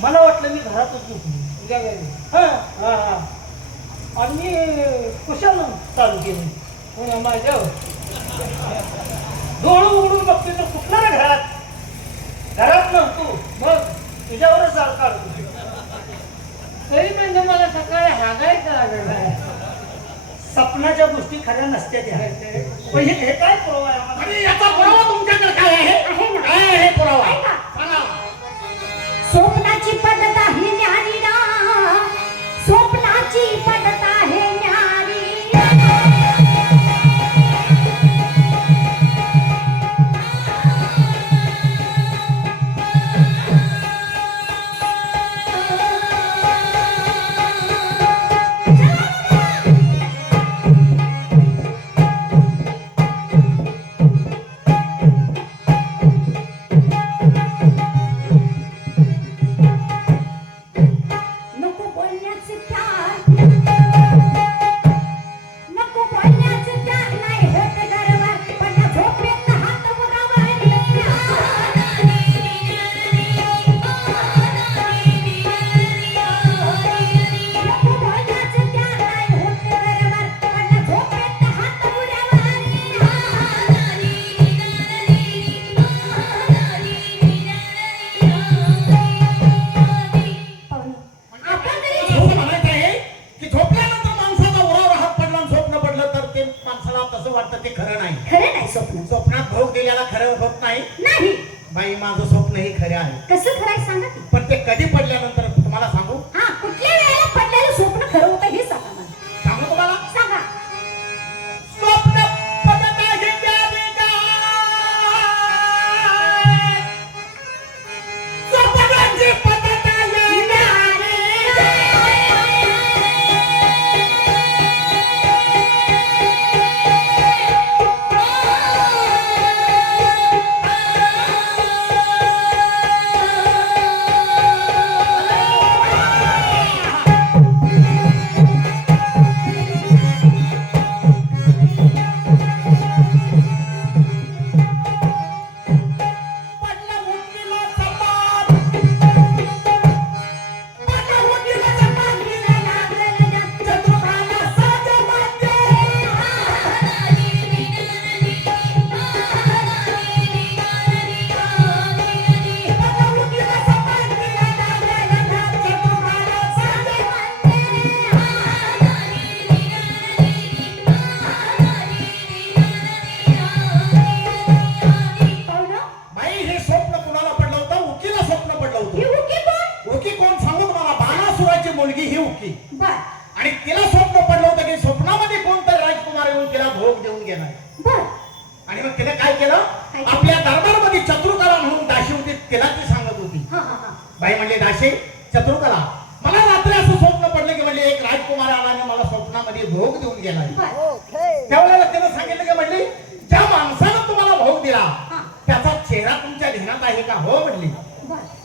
मला वाटलं मी घरातच झोपली उद्या. हा हा हा. आणि मी कुशाला चालू केलं. ना, माझ्या? डोळं उघडून बघतोय तर कुठला रे घरात? घरात नव्हतो. मग तुझ्यावरच काढतो. तरी म्हणजे मला सकाळी हागायचं लागलं. नाही. सपनाच्या गोष्टी खऱ्या नसत्या त्या. पण हे हे काय पुरावा आहे? आम्हाला? आणि याचा Bye. स्वप्न स्वप्नात भोग दिलेला खरं होत नाही. नाही. बाई माझं स्वप्न हे खरं आहे. कसं खरं आहे सांगा की? पण ते कधी पडल्यानंतर बर. आणि मग तिने काय केलं? आपल्या दरबारमध्ये चतुर्कला म्हणून दाशी होती तिला ती सांगत होती. हा हा हा. बाई म्हणले दाशी चतुर्कला मला रात्री असं स्वप्न पडलं की म्हणले एक राजकुमार आला आणि मला स्वप्नामध्ये भोग देऊन गेलाय. बर. त्यावेळेला तिनं सांगितलं की म्हणली ज्या माणसानं तुम्हाला भोग दिला. त्याचा चेहरा तुमच्या ध्यानात आहे का? हो म्हणली.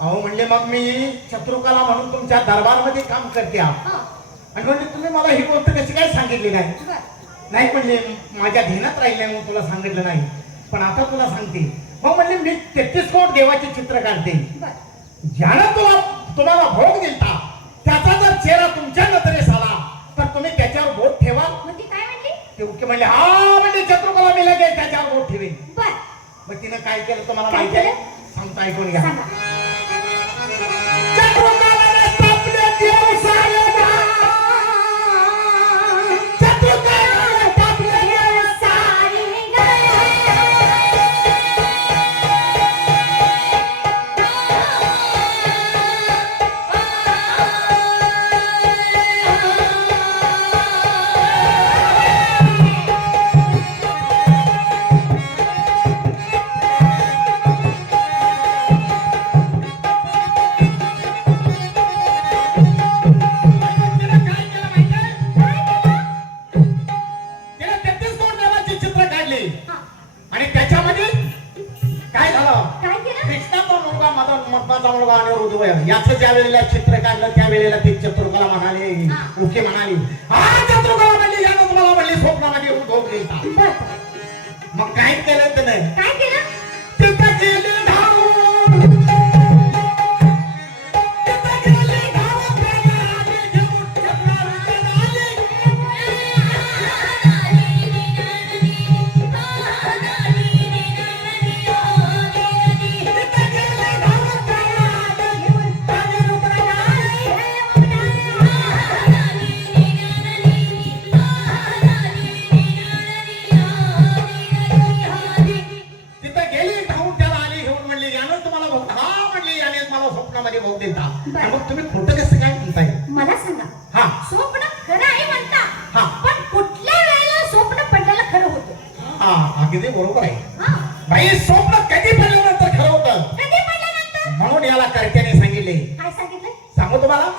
अहो म्हणले मग मी चतुर्कला म्हणून तुमच्या दरबारमध्ये काम करते आणि म्हणले तुम्ही मला ही गोष्ट कशी काय सांगितली नाही? नाही म्हणले माझ्या ध्येनात राहिले म्हणून तुला सांगितलं नाही. पण आता तुला सांगते. मग म्हणले मी तेहतीस कोट देवाचे चित्र काढते. ज्यानं तुला तुम्हाला भोग दिलता त्याचा जर चेहरा तुमच्या नजरेस आला तर तुम्ही त्याच्यावर बोट ठेवा मग ती काय म्हणली? म्हणले हा म्हणजे चतुर्कला मी लगेच त्याच्यावर बोट ठेवेन. मग तिनं काय केलं तुम्हाला माहिती आहे? सांगतो ऐकून घ्या. आणि त्याच्यामध्ये काय झालं? काय केलं? कृष्णाचा मुलगा मदन मदनाचा मुलगा आणि रुद्रवय. याचं ज्या वेळेला चित्र काढलं त्या वेळेला ते चतुर्कला म्हणाले. उके म्हणाली हा चतुर्कला म्हणली यानं तुम्हाला म्हणली स्वप्नामध्ये मग काय केलं त्यानं? काय केलं? स्वप्नामध्ये भाऊ देता मग तुम्ही खोटं कसं काय म्हणताय? मला सांगा. हा. स्वप्न खरं आहे म्हणता. हा. पण कुठल्या वेळेला स्वप्न पडलेलं खरं होतं? हा अगदी बरोबर आहे. हा. बाई स्वप्न कधी पडल्यानंतर खरं होतं? कधी पडल्यानंतर? म्हणून याला कर्त्याने सांगितले. काय सांगितलं? सांगू तुम्हाला?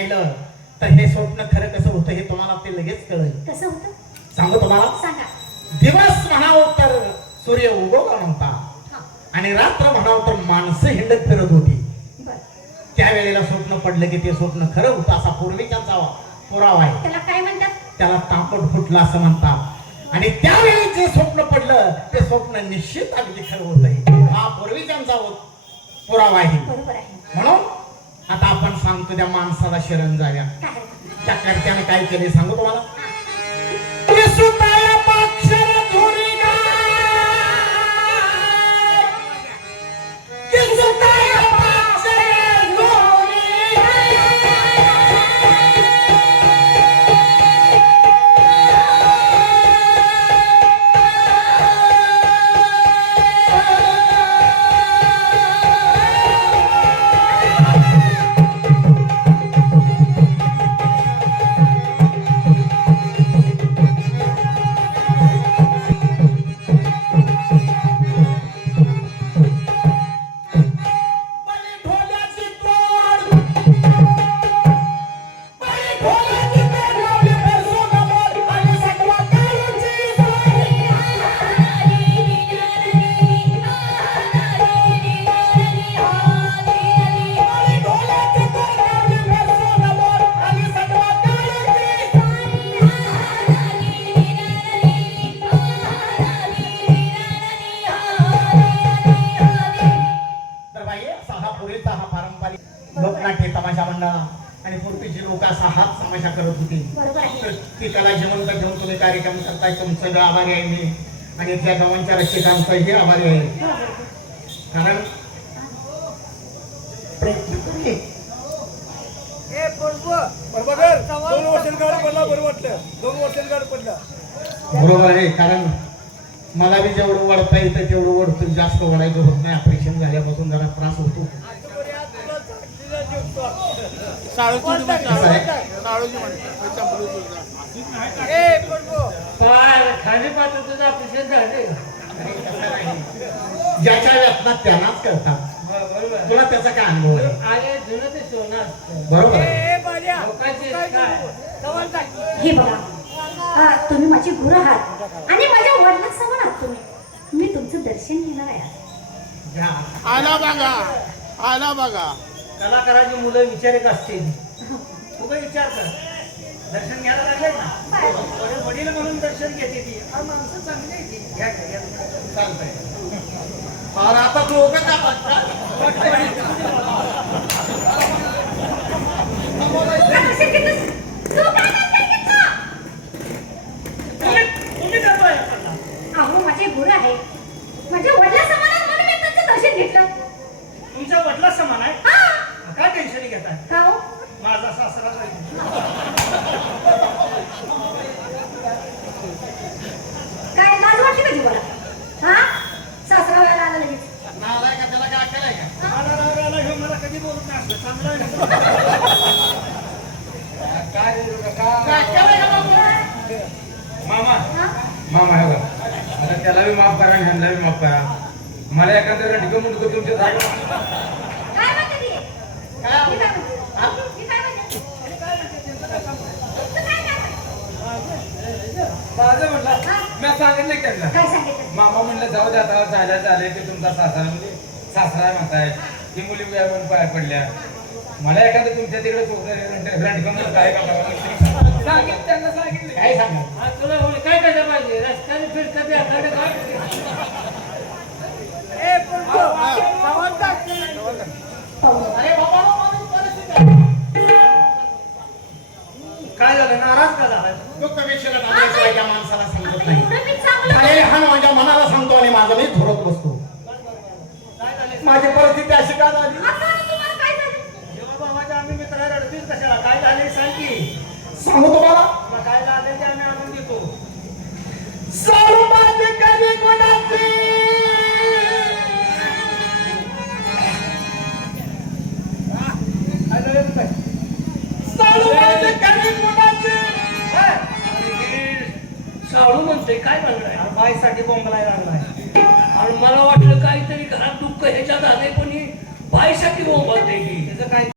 पाहिलं तर हे स्वप्न खरं कसं होतं हे तुम्हाला ते लगेच कळेल. कसं होतं? सांगू तुम्हाला? सांगा. दिवस म्हणावं तर सूर्य उगवला नव्हता. आणि रात्र म्हणावं तर माणसं हिंडत फिरत होती. त्यावेळेला स्वप्न पडलं की ते स्वप्न खरं होतं असा पूर्वीच्यांचा पुरावा आहे. त्याला काय म्हणतात? त्याला तापट फुटलं असं म्हणतात. आणि त्यावेळी जे स्वप्न पडलं ते स्वप्न निश्चित अगदी खरं होत. हा पूर्वीच्यांचा पुरावा आहे. आहे. म्हणून आता आपण सांगतो त्या माणसाला शरण जाव्या त्या कर्त्याने काय केले सांगू तुम्हाला? करत होती बरोबर आहे. तर ती कला जिवंत ठेवून तुम्ही कार्यक्रम करताय तुमचं सगळं आभारी आहे मी. आणि त्या गावांच्या रक्षकांचंही आभारी आहे. हो, हो, हो. कारण प्रयत्न बरोबर दोन वर्षांनी गाडी पडला बरं वाटलं. दोन वर्षांनी गाडी पडला. बरोबर आहे कारण मला बी जेवढं वडता येतं तेवढं वडतो जास्त वडायचं होत नाही. ऑपरेशन झाल्यापासून जरा त्रास होतो. तुझं झाले. ज्याच्या व्यथना त्यांनाच करतात तुला त्याचा काय अनुभव आहे? अरे जुनं ते सोनं असतं. बरोबर आहे. लोकांचे काय हे बघा हा, तुम्ही माझी गुरु आहात. आणि माझ्या वडिलांसमोर आहात तुम्ही. मी तुमचं दर्शन घेणार आहे. आला बघा. आला बघा. कलाकाराची मुलं विचारित असतील. तू विचार कर. दर्शन घ्यायला लागले ना वडील- म्हणून दर्शन घेते ती. हा माणसं चांगली आहे ती. घ्या घ्या, चालतंय. फार आता लोक का बसला? त्याला बी माफ करा आणि ह्यांना बी माफ करा. मला एखाद्या ठिकाण म्हणतो तुमच्या माझं म्हणलं मी सांगितलं त्यांना. मामा म्हणलं जाऊ द्या आता जायला चालेल ते तुमचा सासरा म्हणजे सासरा म्हणताय. ही मुली आपण पाय पडल्या. मला एखादं तुमच्या तिकडे कोकणात सांगितलं त्यांना सांगितलं. काय तुला काय पाहिजे? रस्त्याने फिरतात